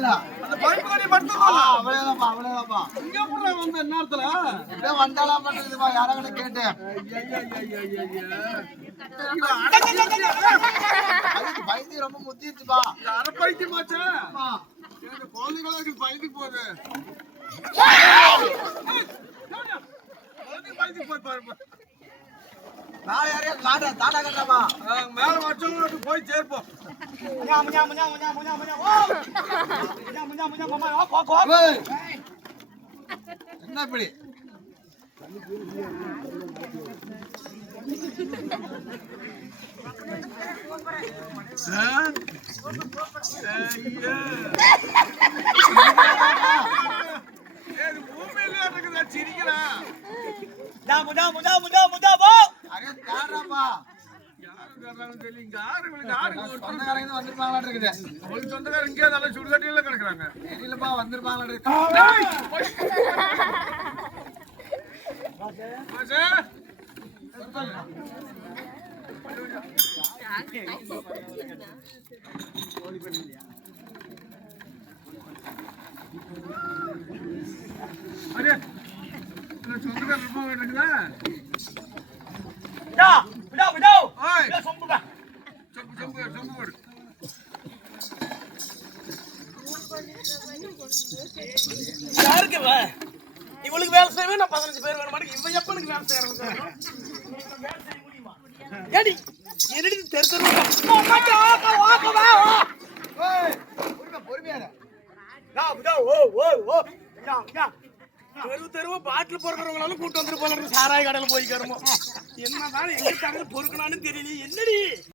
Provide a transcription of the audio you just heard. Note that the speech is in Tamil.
அந்த பைப்பு கடி மட்டும் அவ்வளவுதான்ப்பா இங்க கூட வந்து நேரத்துல இப்படியே வந்தாலாம் பண்றதுப்பா யாராவது கேட்டு பயந்து ரொம்ப முத்திடுச்சுப்பா அரை பைத்தியமாச்சா குழந்தைகளுக்கு பயந்து போகுது பயந்து போய் பாருப்பா நான் யாரையும் தாடா கட்டாமா மேல வச்சவங்களுக்கு போய் சேர்ப்போம் என்ன இப்படி சிரிக்கிறான் சொந்தக்காரங்க இங்கே நல்ல சுடுகாட்டில கிடக்குறாங்க தெரியலப்பா வந்திருப்பாங்க சொந்தக்காரர் ரொம்ப வேணுங்களா யாருக்கு இவளுக்கு வேலை செய்வேன் நான் 15 பேர் வர மாட்டேங்க இவன் எப்ப எனக்கு வேலை செய்யறேன் ஏடி என்னடி தெருவ பாட்டில் பொறுக்கிறவங்களாலும் கூட்டு வந்துட்டு போல சாராய கடையில் போய்க்கிறோமோ என்னதான் எங்க பொறுக்கலான்னு தெரியல என்னடி